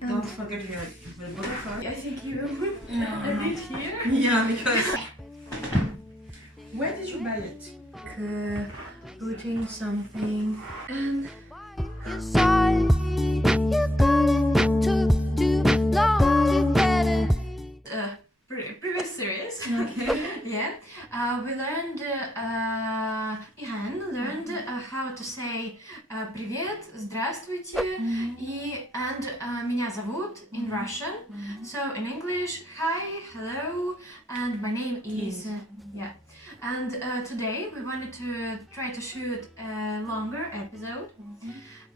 Don't forget your butterfly. I think you a bit here. Yeah, because... Where did you buy it? Putting something and pretty serious. Okay. Yeah, we learned Irène learned how to say привет, здравствуйте, and меня зовут in Russian. So in English, hi, hello, and my name is yeah. And today we wanted to try to shoot a longer episode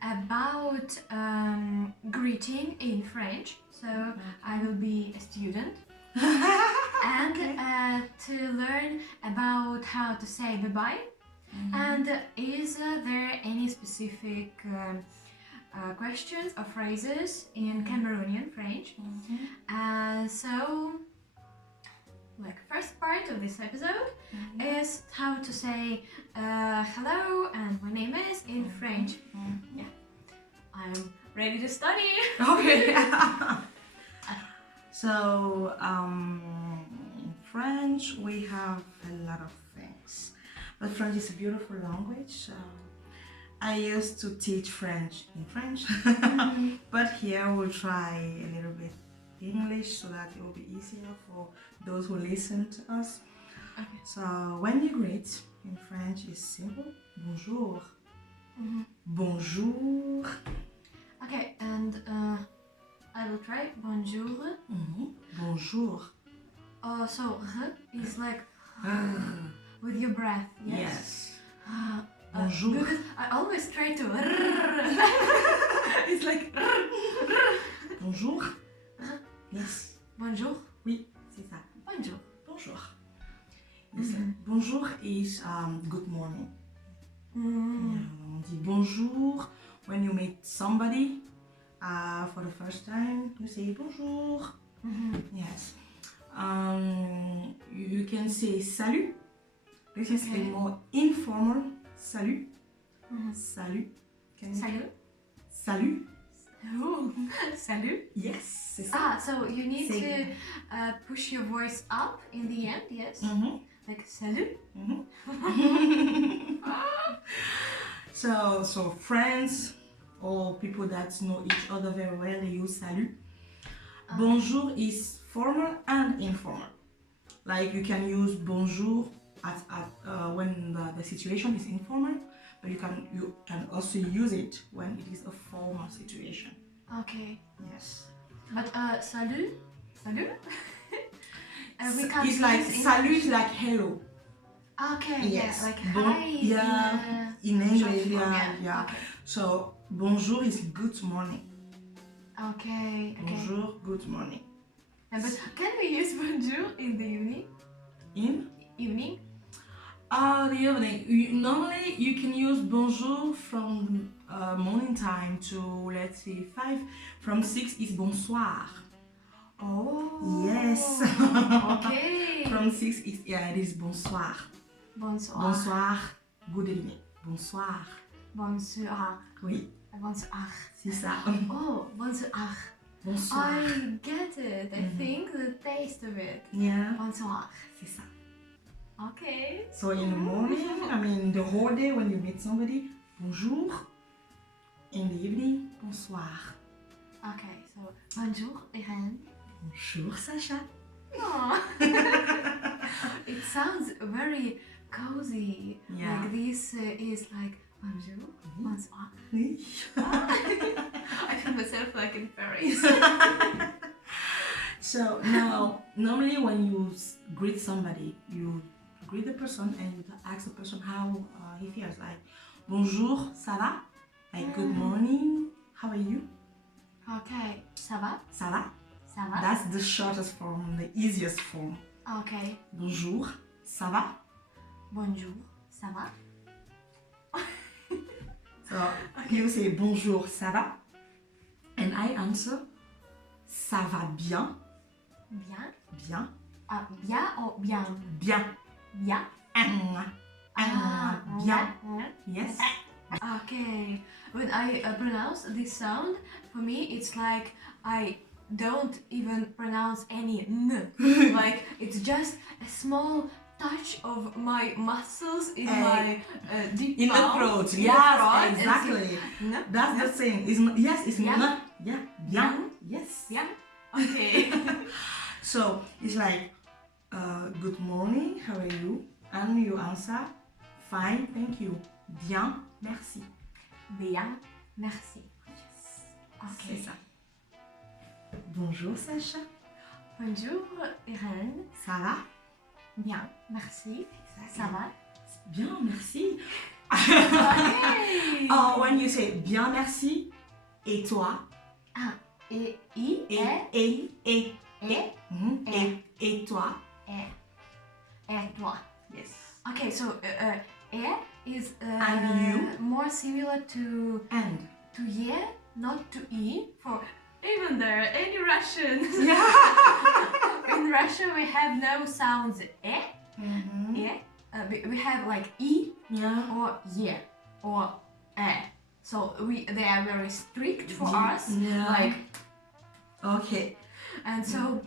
about greeting in French. So I will be a student. And to learn about how to say bye-bye. And is there any specific questions or phrases in Cameroonian French? So, like first part of this episode is how to say hello and my name is in French. Yeah, I'm ready to study. Okay. So, in French, we have a lot of things. But French is a beautiful language. So I used to teach French in French. But here we'll try a little bit English so that it will be easier for those who listen to us. Okay. So, when you greet in French is simple. Bonjour. Bonjour. Okay, and I will try bonjour. Bonjour. So r is like with your breath. Yes. Bonjour. Because I always try to. It's like. Bonjour. Yes. Bonjour. Oui, c'est ça. Bonjour. Bonjour. Bonjour is good morning. On dit bonjour when you meet somebody. For the first time, you say bonjour. Yes. You can say salut. This is a more informal salut. Salut. Salut. Salut. Oh, salut. Yes, c'est ça. So you need to push your voice up in the end, yes? Like salut. So friends or people that know each other very well, they use salut. Bonjour is formal and informal. Like you can use bonjour at when the situation is informal, but you can also use it when it is a formal situation. Okay. Yes. But salut? We It's like salut is like hello. Okay. Yes. Yeah, like Bon, hi. yeah. In English, yeah. Okay. So bonjour is good morning. Okay. Bonjour, good morning. Yeah, but can we use bonjour in the evening? In? Evening? The evening. Normally you can use bonjour from morning time to, let's say, 5. From 6 is bonsoir. Oh. Yes. Okay. From 6 is, it is bonsoir. Bonsoir. Bonsoir, good evening. Bonsoir. Bonsoir. Oui, Bonsoir. c'est ça. Oh, bonsoir. Bonsoir. I get it. I think the taste of it. Yeah, Bonsoir. c'est ça. Okay. So in the morning, the whole day when you meet somebody, bonjour. In the evening, bonsoir. Okay, so bonjour, Irène. Bonjour, Sacha. Oh. It sounds very cozy. Yeah. Like this is like bonjour, bonsoir. Oui. I feel myself like in Paris. So now, normally when you greet somebody, you greet the person and you ask the person how he feels. Like, bonjour, ça va? Like, good morning, how are you? Okay, ça va? Ça va? Ça va? That's the shortest form, the easiest form. Okay. Bonjour, ça va? Bonjour, ça va? So you say bonjour, ça va? And I answer, ça va bien? Bien? Bien? Bien ou bien? Bien. Bien? Bien. Ah, Bien. Yes. Okay, when I pronounce this sound, for me it's like I don't even pronounce any n. Like it's just a small touch of my muscles in my deep in the mouth. throat. In Yes, the throat, exactly. No, That's the thing. It's not, yes, it's Yeah. not. Yeah, yeah, yes. Yeah. Okay. So it's like, good morning. How are you? And you answer, fine, thank you. Bien, merci. Bien, merci. C'est Okay. ça. Bonjour Sacha. Bonjour, Irène. Ça va? Bien, merci. Ça va? Bien, merci. Okay. Oh, when you say bien, merci, et toi? Ah, et I, Et. Mhm. Et. Et toi? et toi. Yes. Okay, so is And you? more similar to And. yeah, not to e. For even there are any Russians. Yeah. In Russia we have no sounds Mhm. we have like e Yeah. or yeah or so they are very strict for us. Yeah. Like Okay. and so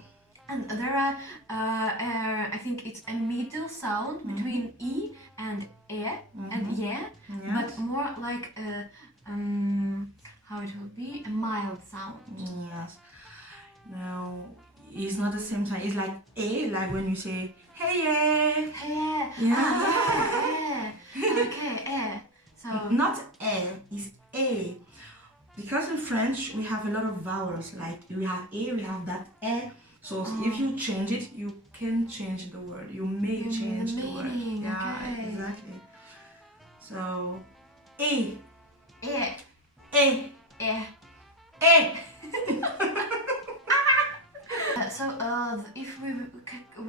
and there are I think it's a middle sound between e and and yeah, but more like how it would be a mild sound. Yes. Now, it's not the same time. It's like a, like when you say, hey, yeah. Yeah. Okay, so Not a, it's a. Because in French, we have a lot of vowels. Like we have a, we have that e. So if you change it, you can change the word. You may change the word. meaning, Yeah, okay. exactly. So, a, e. So if we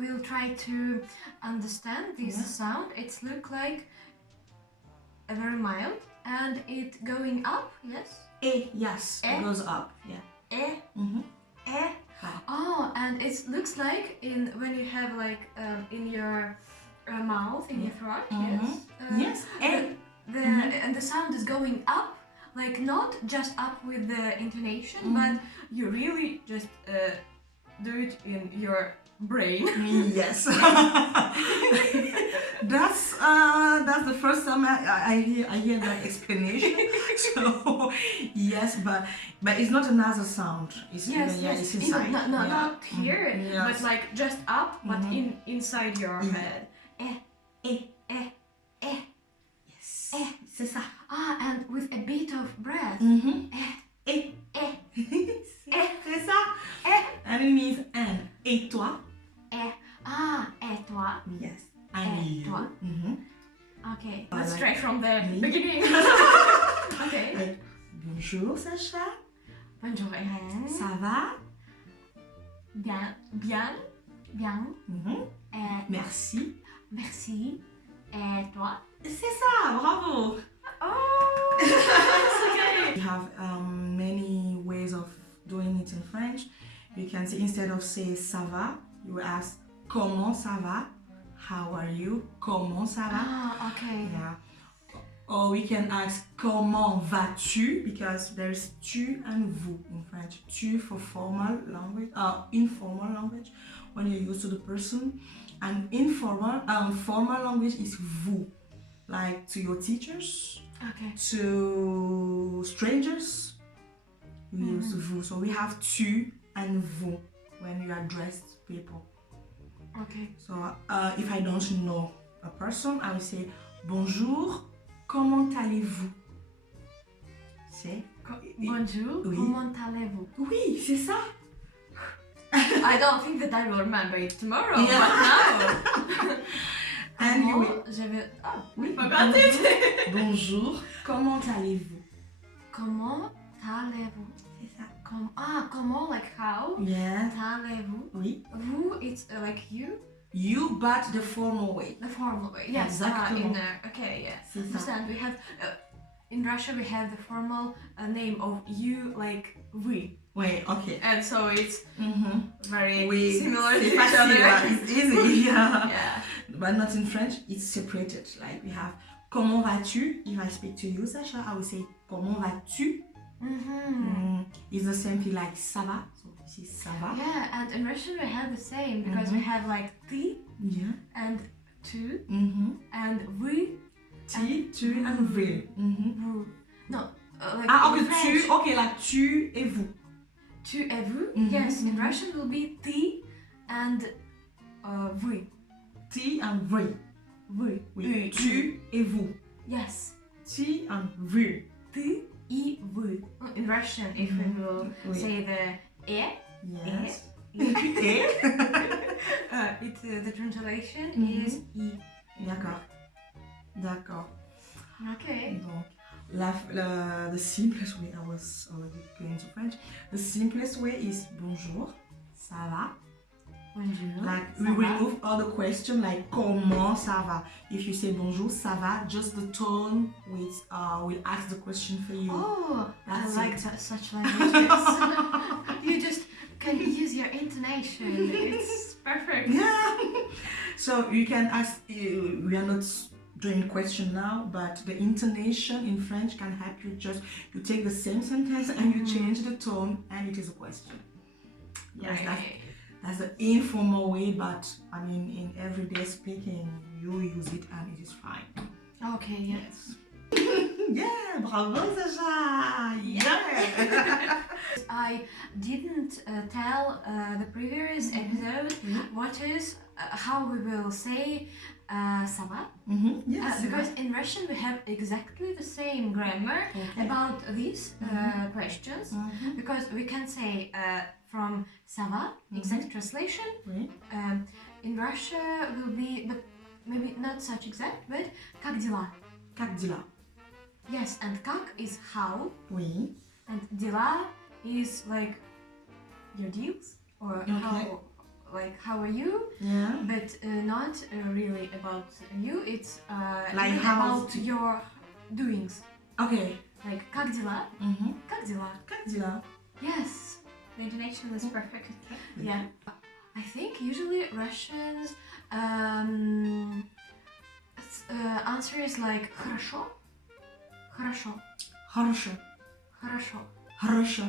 will try to understand this sound, it's look like a very mild and it going up, yes? Yes, it goes up. Yeah. Mm-hmm. Oh, and it looks like in when you have like in your mouth, in your throat, yes. Yes. And the sound is going up, like not just up with the intonation, but you really just do it in your brain. Yes. That's the first time I hear that explanation. So yes, but it's not another sound. It's it's inside. Not here, Yes. but like just up, but inside your head. Yes. C'est ça. Ah, and with a bit of breath. Et. C'est ça. And it means and. Et toi? Et toi. Yes. And Et you. toi. Okay, let's like straight from the me. beginning. Okay. Like, bonjour Sacha. Bonjour, Irène. Ça va? Bien. Merci. Merci. Et toi? C'est ça, bravo. Oh, that's okay. We have many ways of doing it in French. You can say, instead of say ça va, you will ask comment ça va? How are you? Comment ça va? Ah, okay. Yeah. Or we can ask comment vas-tu? Because there's tu and vous in French. Tu for formal language, informal language when you're used to the person, and informal, formal language is vous, like to your teachers, Okay. to strangers. We use vous. So we have tu and vous when you address people. Okay. So if I don't know a person, I will say bonjour, comment allez-vous? C'est Bonjour. Oui. Comment allez-vous? Oui, c'est ça. I don't think that I will remember it tomorrow, Yeah. but now. And you will. Je vais... Oh, Oui, forgot it. bonjour, comment allez-vous? Comment allez-vous? C'est ça. Comment, like how? Yeah. Allez-vous? Oui. Vous, it's like you? You, but the formal way. The formal way. Yes, Exactement. okay, yes. C'est ça. Understand, we have... in Russia we have the formal name of you, like we. Wait, okay. And so it's very Oui, similar to c'est each facile, other. it's easy, yeah. Yeah. But not in French, it's separated. Like we have comment vas-tu? If I speak to you, Sasha, I will say comment vas-tu? It's the same thing like ça va. So this is ça va. Yeah, and in Russian we have the same because we have like ты and tu and вы. Ti, tu and vous. Vous. No, like Okay, in French, tu, okay, like tu et vous. tu et vous. Yes, in Russian will be ты and вы. Ti and vous. Вы. Oui. Tu et vous. Yes. Ti and vous. Ты и вы. In Russian, if we will say the Yes. the translation is I. D'accord. Okay. Donc, the simplest way, I was already going to French. The simplest way is bonjour, ça va. Bonjour. Like we remove all the question like comment ça va. If you say bonjour, ça va, just the tone will ask the question for you. Oh, That's I like it. such languages. You just can use your intonation. It's perfect. Yeah. So you can ask. We are not doing question now, but the intonation in French can help you. Just you take the same sentence and you change the tone, and it is a question. Yes, that's the informal way, but I mean, in everyday speaking, you use it and it is fine. Okay, yes. Yeah, bravo, Sasha! Yeah! I didn't tell the previous episode what is how we will say ça va. Yes. Because in Russian we have exactly the same grammar about these questions. Because we can say from ça va, exact translation. In Russia will be, but maybe not such exact, but как дела? Как дела? Yes, and как is how, Oui. and дела is like your deals or how, like how are you? Yeah. But not really about you. It's like really about your doings. Okay. Like как дела? Как дела? Как дела? Yes. The intonation is perfect. Yeah. I think usually Russians answer is like хорошо. Хорошо. Хорошо. Хорошо. Хорошо.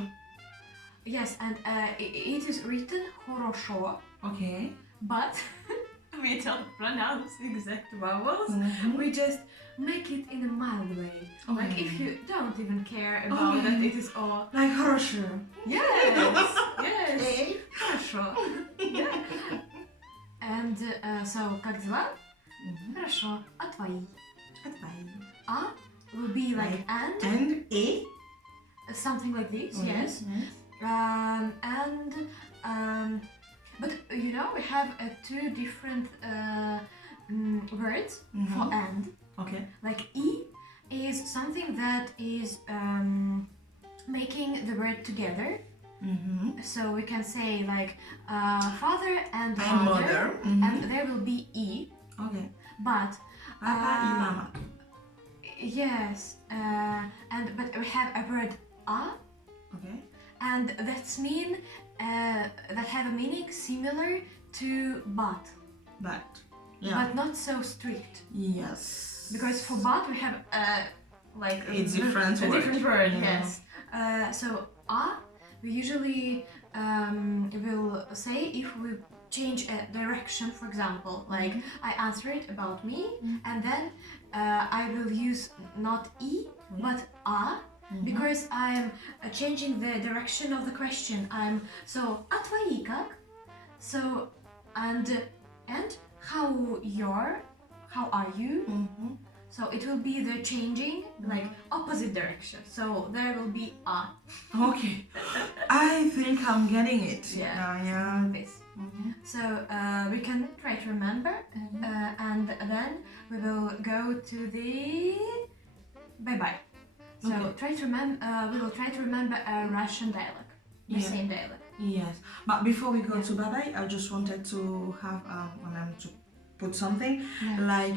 Yes, and it is written хорошо. Okay. But we don't pronounce exact vowels. We just make it in a mild way. Like if you don't even care about that, it is all like хорошо. Yes. Yes. Хорошо. Yeah. And so как дела? Хорошо. А твои? А твои? А will be like and. And a. Something like this. Yes. But you know we have two different words for and. Okay. Like I is something that is making the word together. So we can say like father and mother, and there will be I. Okay. But Papa and mama. Yes, but we have a word a. Okay. And that's mean that have a meaning similar to but. But. Yeah. But not so strict. Yes. Because for but we have like a different word. Different word. Yes. So a we usually will say if we change a direction, for example, like I answer it about me, and then I will use not I but a. Because I'm changing the direction of the question. I'm so а твои как? So and how are you? So it will be the changing like opposite direction. So there will be a. Okay. I think I'm getting it. Yeah. This. So we can try to remember, and then we will go to the bye bye. So try to we will try to remember a Russian dialect, the same dialect. Yes, but before we go to bye-bye, I just wanted to have to put something like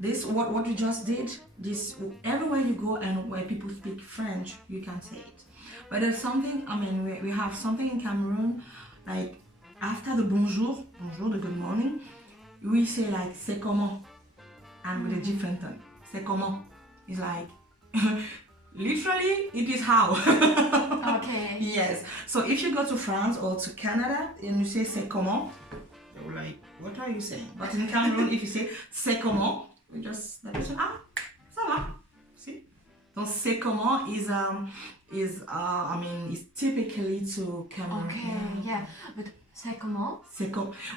this. What we just did. This everywhere you go and where people speak French, you can say it. But there's something. I mean, we have something in Cameroon, like after the bonjour, the good morning, we say like c'est comment, and with a different tone. c'est comment. It's like, literally, it is how. Okay. Yes. So if you go to France or to Canada and you say c'est comment, you're like, what are you saying? But in Cameroon, if you say c'est comment, we just let it ah, ça va. See? Donc c'est comment is I mean is typically to Cameroon. Okay, yeah. But c'est comment?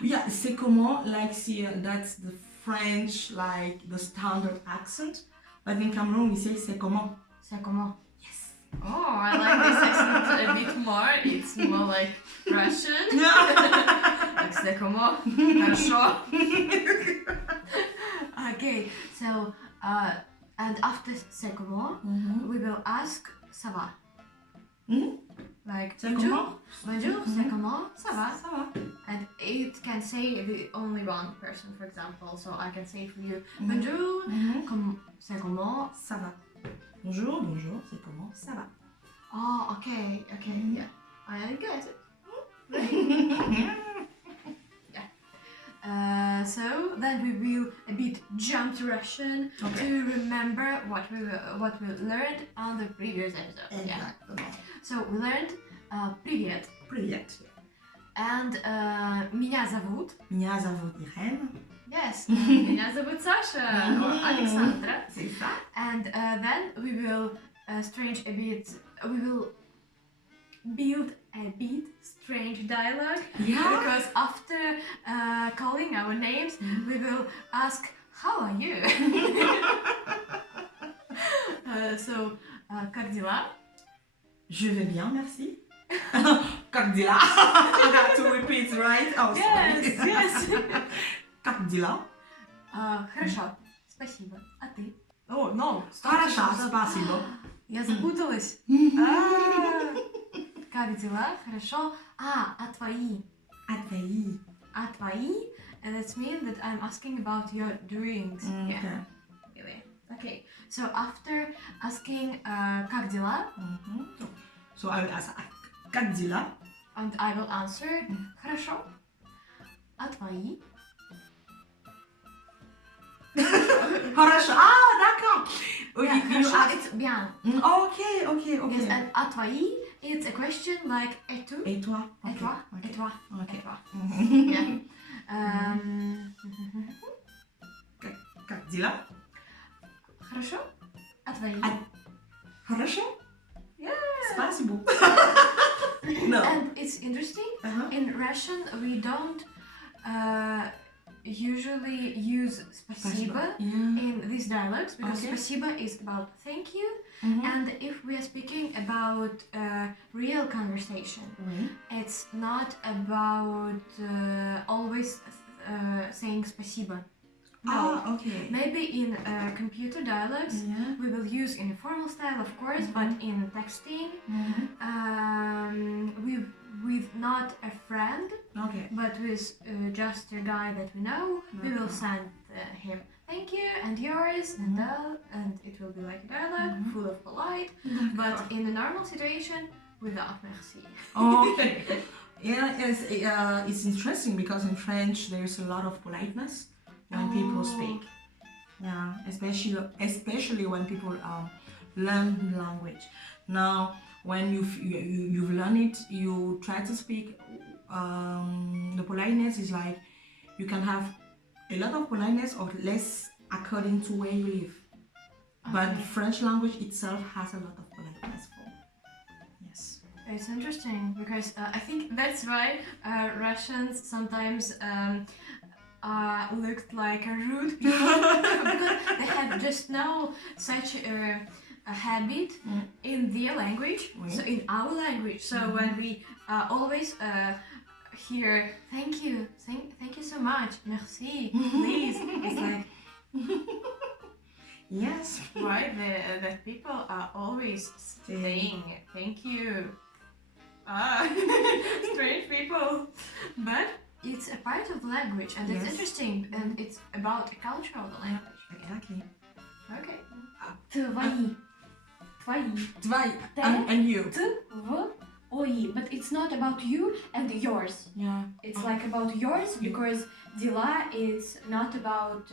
Yeah, c'est comment, like see that's the French, like the standard accent. But in Cameroon we say c'est comment. C'est comment? Yes. Oh, I like this accent a bit more. It's more like Russian. Like c'est comment? Хорошо. Okay, so and after c'est comment, we will ask ça va. Like C'est bonjour, comment? bonjour, c'est comment? Ça va. Ça va. And it can say only one person, for example. So I can say for you, bonjour, c'est comment? Ça va. Bonjour, bonjour, c'est comment? Ça va. Oh, okay, yeah. I get it. Yeah. So then we will a bit jump to Russian to remember what we learned on the previous episode. Exactly. Yeah. So we learned привет. Привет. And меня зовут. Меня зовут Irène. Yes. Меня зовут Sasha or Aleksandra. C'est ça. And then we will we will build a bit strange dialogue. Yeah. Because after calling our names, we will ask, how are you? So, как дела? Je vais bien, merci. Как дела? I have to repeat, right? Oh, Yes, sorry. yes. Как дела? Хорошо, спасибо. А ты? О, Хорошо, спасибо. Я запуталась. Как дела? Хорошо. А твои? А твои? А твои? And that means that I'm asking about your doings. Okay. Yeah, really. Okay. So after asking как дела, So I will ask, как дела? and I will answer хорошо. А твои? Хорошо. D'accord. Yeah, You хорошо, ask- it's bien. Okay. Yes, and à твои, it's a question like et-tu? Et toi? Et Okay, toi? okay. Et toi? Okay. Et toi? Yeah. Как дела? Хорошо? А твои? Хорошо? Yeah. Спасибо. No. And it's interesting. In Russian, we don't usually use спасибо in these dialogues because Okay. спасибо is about thank you, Mhm. and if we are speaking about real conversation, it's not about always saying спасибо. No. Okay. Maybe in computer dialogues we will use in a formal style, of course, but in texting, with not a friend, Okay. but with just a guy that we know, we will send him thank you and yours and it will be like a dialogue full of polite, but in a normal situation, without merci. Okay. Yeah, it's interesting because in French there's a lot of politeness when people speak. Yeah, especially when people learn the language. Now, when you've learned it, you try to speak. The politeness is like you can have a lot of politeness or less according to where you live. But French language itself has a lot of politeness for. Yes. It's interesting because I think that's why Russians sometimes looked like a rude people because they have just now such a habit in their language, so in our language. So when we always hear thank you so much, merci, please, it's like Yes. right, that people are always saying thank you. Strange people, but it's a part of the language and it's interesting and it's about the culture of the language. Exactly. Okay. Твои. Твои. And you. Твои. But it's not about you and yours. Yeah. It's like about yours because дела is not about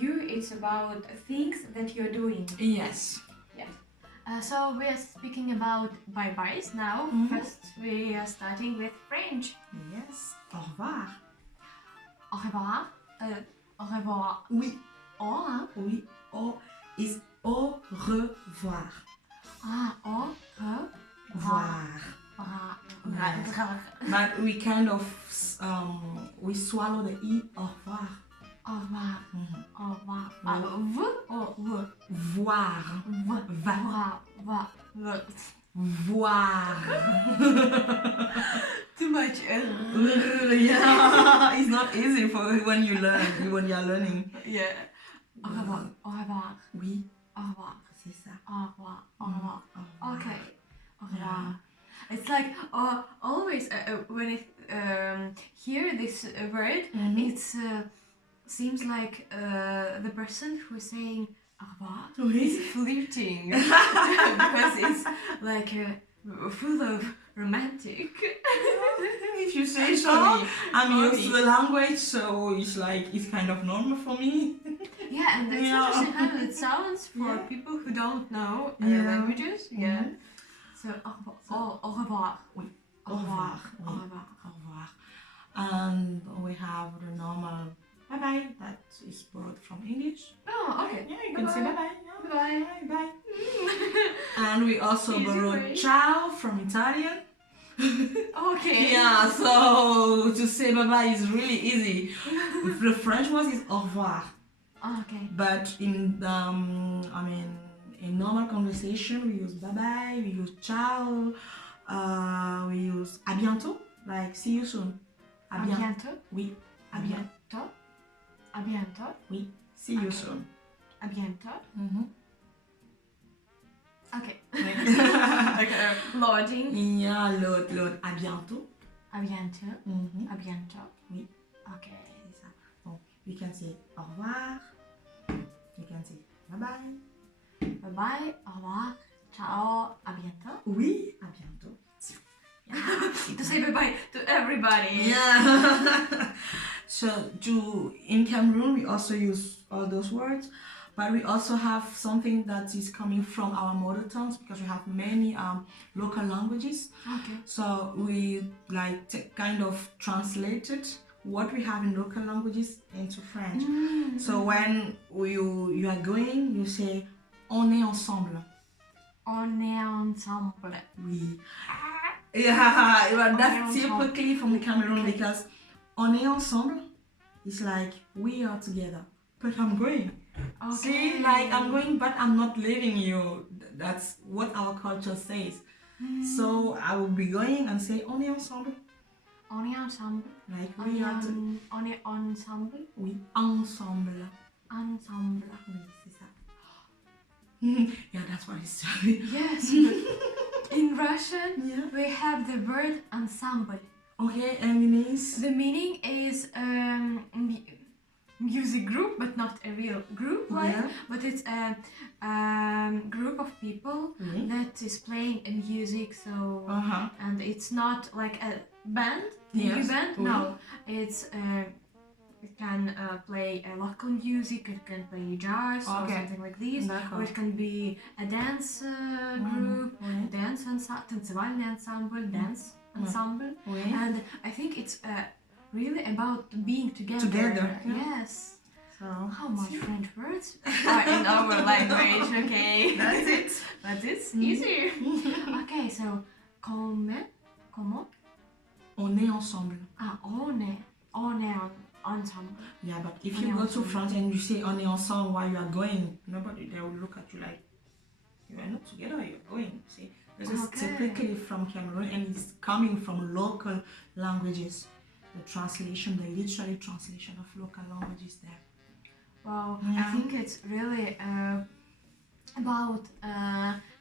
you, it's about things that you're doing. Yes. Yes. So we are speaking about bye-byes now. First, we are starting with French. Yes. Au revoir. Au revoir. Au revoir. Oui. Au, hein? Oui. Au is au revoir. Ah, au revoir. Voir. But we kind of we swallow the e. Au revoir. Au revoir. Au revoir. V or v? Voir. Va. Voir. Too much. Yeah, it's not easy for when you are learning. Yeah. Au revoir. Au revoir. Oui. Au revoir. C'est ça. Au revoir. Au revoir. Au revoir. Okay. Au revoir. It's like always when I hear this word, it seems like the person who's saying au revoir is flirting because it's like full of romantic. If you say so, I'm used to the language, so it's kind of normal for me. Yeah, and it's interesting how it sounds for people who don't know languages. Yeah. So au revoir. Oui. Au revoir. Oui. Au revoir. Au revoir. And we have the normal bye bye that is borrowed from English. Oh, okay. Yeah, you can say bye bye. Bye. Bye bye. And we also Easy borrowed way. ciao from Italian. Okay. Yeah, so to say bye bye is really easy. The French one is au revoir. Okay. But in in normal conversation we use bye bye, we use ciao, we use à bientôt, like see you soon. À bientôt. Oui. À bientôt. À bientôt. Oui. See you soon. À bientôt. Okay. Like Loading. Yeah, load. À bientôt. À bientôt. À bientôt. Oui. Okay. C'est ça. Donc, you can say au revoir. You can say bye bye. Bye bye. Au revoir. Ciao. À bientôt. Oui. À bientôt. Yeah. To say bye bye to everybody. Yeah. So in Cameroon we also use all those words, but we also have something that is coming from our mother tongues because we have many local languages. Okay. So we kind of translated what we have in local languages into French. So when you are going, you say on est ensemble. On est ensemble. Oui. Yeah, but that's typically from the Cameroon because on est ensemble is like we are together, but I'm going. Okay. See, like I'm going, but I'm not leaving you. That's what our culture says. So I will be going and say on est ensemble. On est ensemble. Like we are together. On est ensemble. Oui, ensemble. Ensemble. Oui, c'est ça. Yeah, that's what it's saying. Yes, but in Russian we have the word ensemble. Okay, and it means? The meaning is music group, but not a real group, right? Yeah. But it's a group of people that is playing a music. So and it's not like a band, Yes. band. No, it's it can play a local music. It can play jazz or something like this. Or it can be a dance group, dance танцевальный ensemble, dance ensemble. And I think it's really about being together. Yes. So how much French words are in our language? Okay. That's it. But it's easy. Okay, so comment? On est ensemble. Ah, on est ensemble. Yeah, but if you go to France and you say on est ensemble while you are going, nobody they will look at you like you are not together. You're going. See, this is typically from Cameroon and it's coming from local languages. The translation, the literal translation of local languages there. Wow, I think it's really about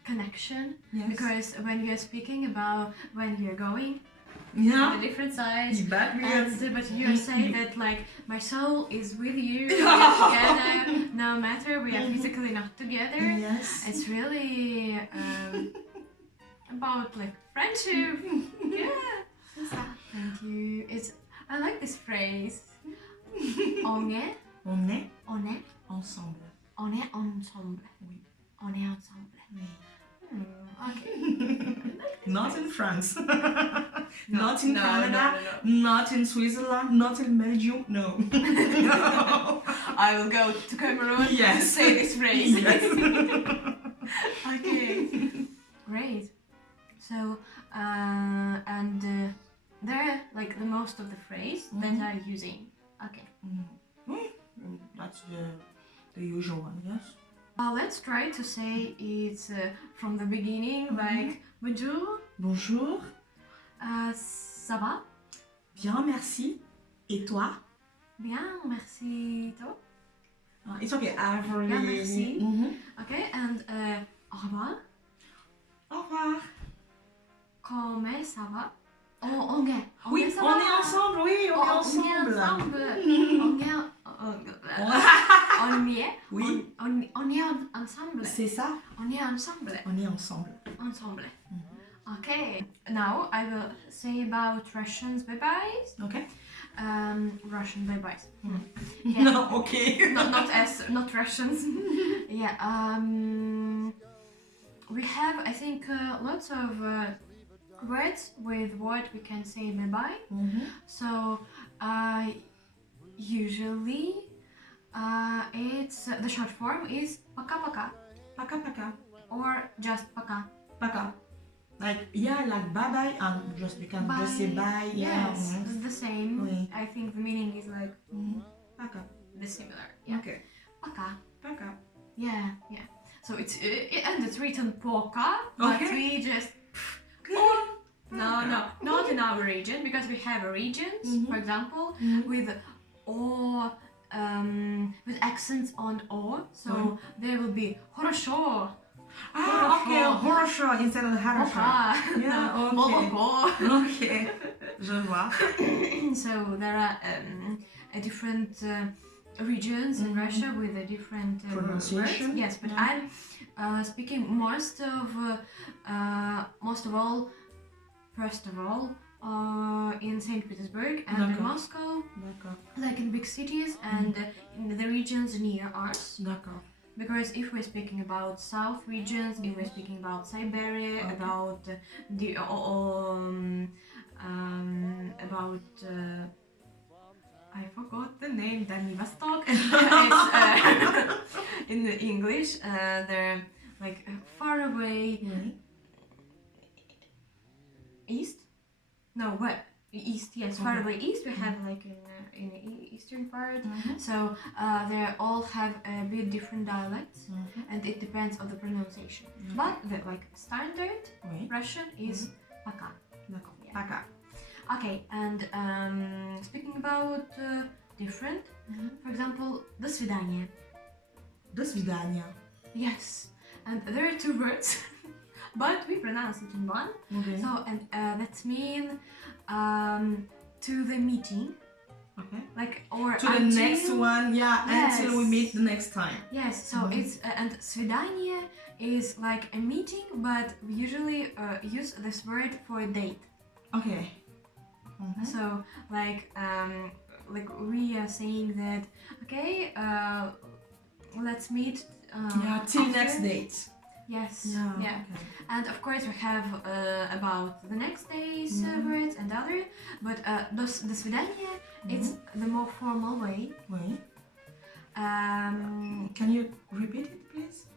connection. Yes. Because when you're speaking about when you're going Yeah. on a different sides, But you're saying that like my soul is with you, we are together, no matter we are physically not together. Yes. It's really about like friendship. Yeah. Thank you. I like this phrase. On est On est ensemble. ensemble. Oui. On est ensemble. Oui. Okay. Not in France. Not in Canada. No. Not in Switzerland. Not in Belgium. No. No. I will go to Cameroon to Yes. say this phrase. Yes. Okay. Great. So, they're like the most of the phrase that are using. Okay. That's the usual one, yes. Let's try to say it from the beginning, like bonjour, Bonjour. ça va? Bien, merci. Et toi? Bien, merci. Toi? It's okay. I've already... Bien, merci. Mm-hmm. Okay, and au revoir. Au revoir. Comment ça va? On est. Oui, ça on va? est ensemble, oui, on est ensemble. On y est. Oui. On est ensemble. C'est ça. On est ensemble. On est ensemble. Ensemble. Okay. Now I will say about Russians bye-byes. Okay. Russian bye-byes. Yeah. No, okay. not Russians. Yeah. We have, I think, lots of words with what we can say bye-bye. So usually it's the short form is пока-пока. Пока-пока. Or just пока. Пока. Like, yeah, like bye-bye, and just you can just say bye. Yes, it's the same. Oui. I think the meaning is like Пока. the similar. Yeah. Okay. Пока. Пока. Yeah. So it's and it's written poka, but Okay. we just no, not in our region, because we have regions, for example, with o, with accents on o. So there will be хорошо. Okay, хорошо instead of хорошо. Poka. Yeah, okay. Молоко. Okay. Je vois. So there are different regions in Russia with a different Pronunciation. words. Yes, but Yeah. I'm speaking most of all, first of all, in St. Petersburg and in D'accord. Moscow, D'accord. like in big cities and in the regions near us. D'accord. Because if we're speaking about south regions, if we're speaking about Siberia, Okay. about the I forgot the name, Vladivostok. It's in the English. They're like far away east. No, what? East, yes, far away east. We have like in the eastern part. So they all have a bit different dialects, and it depends on the pronunciation. But the like standard Russian is пока. D'accord. Yeah. Пока. Okay, and speaking about different, for example, до свидания. До свидания. Yes, and there are two words, but we pronounce it in one. Okay. So, and that means to the meeting, Okay. like or To the next one, yeah, Yes. until we meet the next time. Yes, so it's and свидание is like a meeting, but we usually use this word for a date. Okay. So like we are saying that okay, let's meet. Till after. next date. Yes. Yeah. Yeah. Okay. And of course we have about the next day's words and other, but до свидания it's the more formal way. Oui. Can you repeat it, please?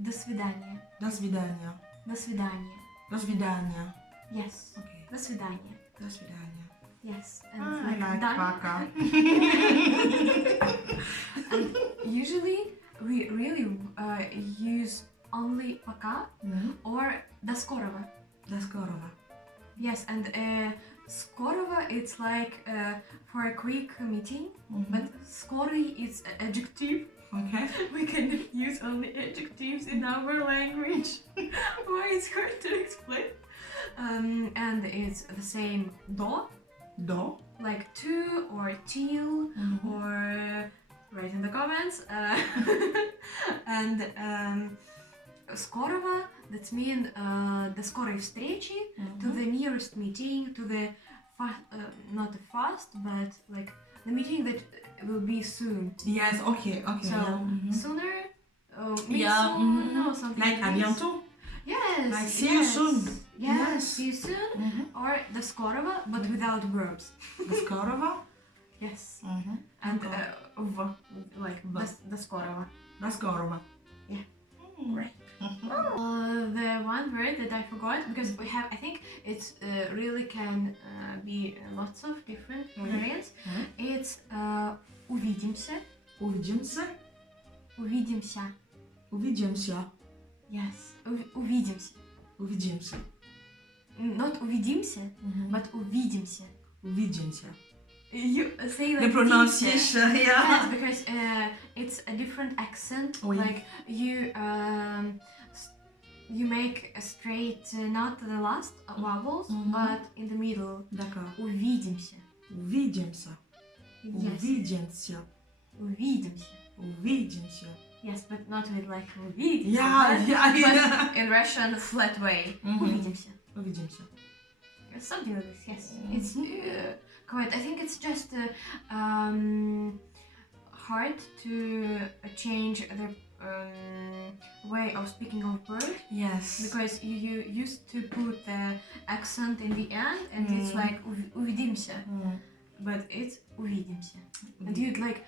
До свидания. До свидания. До свидания. До свидания. Yes. Okay. До свидания. До свидания. Yes. And I like done. пока. And usually we really use only пока or до скорого. До скорого. Yes, and скорого it's like for a quick meeting, but скорый is adjective. Okay. We can use only adjectives in our language. Why it's hard to explain. And it's the same до, До. like to or till, or write in the comments. And скорого, that means the скорой встречи, to the nearest meeting, to the not fast, but like the meeting that will be soon. Yes, okay. So Yeah. sooner, meet Yeah, soon, or something Like à this. bientôt. Yes. Like see you soon. Yes. Yes. See you soon. Or the skorova, but without verbs. The Skorova. Yes. And V, like the skorova. the Skorova. Yeah. Right. The one word that I forgot, because we have, I think it really can be lots of different variants. It's увидимся. Увидимся. Увидимся. Увидимся. Yes. Увидимся. Увидимся. Not увидимся, but увидимся. Увидимся. You say like The pronunciation, Yes, yeah. because it's a different accent. Oui. Like you make a straight, not the last vowels, but in the middle. D'accord. Увидимся. Увидимся. Yes. Увидимся. Увидимся. Увидимся. Yes, but not with like увидимся. Yeah, but, yeah. but in Russian, flat way. Увидимся. Увидимся. Something like this, yes. It's quite, I think it's just hard to change the way of speaking of word. Yes. Because you used to put the accent in the end and it's like увидимся. But it's увидимся. And you'd like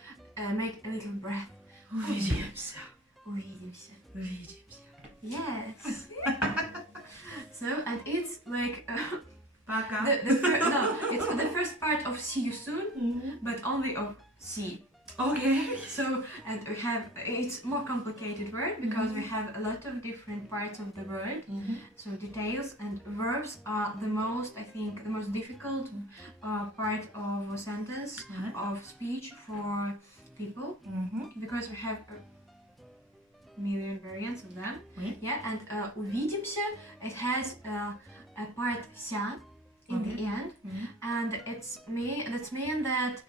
make a little breath. Увидимся. Увидимся. Увидимся. Yes. So, and it's like Пока. it's the first part of see you soon, but only of see. Okay. So, and we have, it's more complicated word because we have a lot of different parts of the word. So details and verbs are the most, I think, the most difficult part of a sentence, of speech for people, because we have a million variants of them. Yeah, and увидимся, it has a part ся in the end, and that's mean that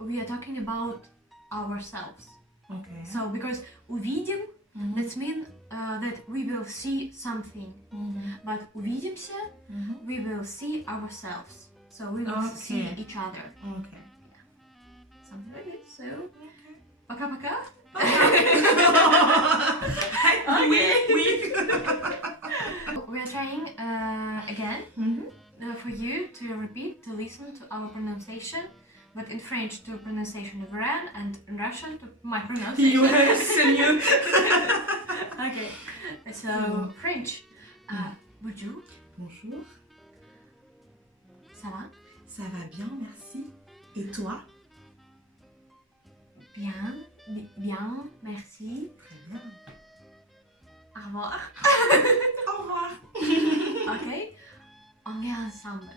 we are talking about ourselves. Okay. So because увидим, that means that we will see something, but увидимся, we will see ourselves. So we will see each other. Okay. Something like this. So, пока-пока. We are trying again for you to repeat, to listen to our pronunciation, but in French to pronunciation of Irène and in Russian to my pronunciation. You. Okay, so French. Bonjour. Bonjour. Ça va? Ça va bien, merci. Et toi? Bien, merci. Très bien. Au revoir. Au revoir. Ok, on est ensemble.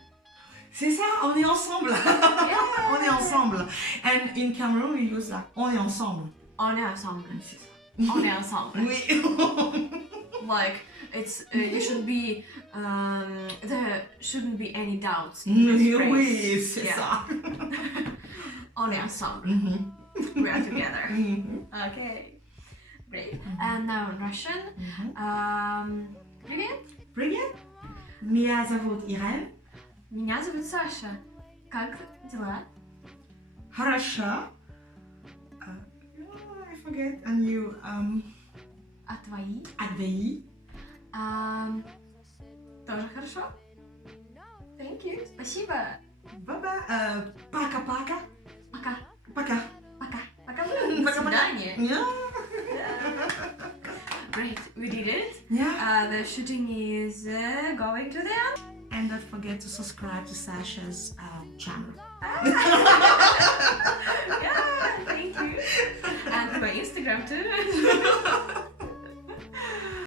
C'est ça, on est ensemble. Yeah. On est ensemble. And in Cameroon, we use that. On est ensemble. On est ensemble. C'est ça. On est ensemble. Oui. Like it's you should be there shouldn't be any doubts in this phrase. Oui, c'est ça. On est ensemble. We are together. Okay, great. And now in Russian. Привет. Привет. Меня зовут Irène. Меня зовут Саша. Как дела? Хорошо. I forget. And you, А твои? ADI. Тоже хорошо? Thank you. Спасибо. Baba. Пока-пока. Пока. Пока. Пока. Пока. Пока. До свидания. Yeah. Great, we did it. Yeah. The shooting is going to the end. And don't forget to subscribe to Sasha's channel. Yeah, thank you. And my Instagram too.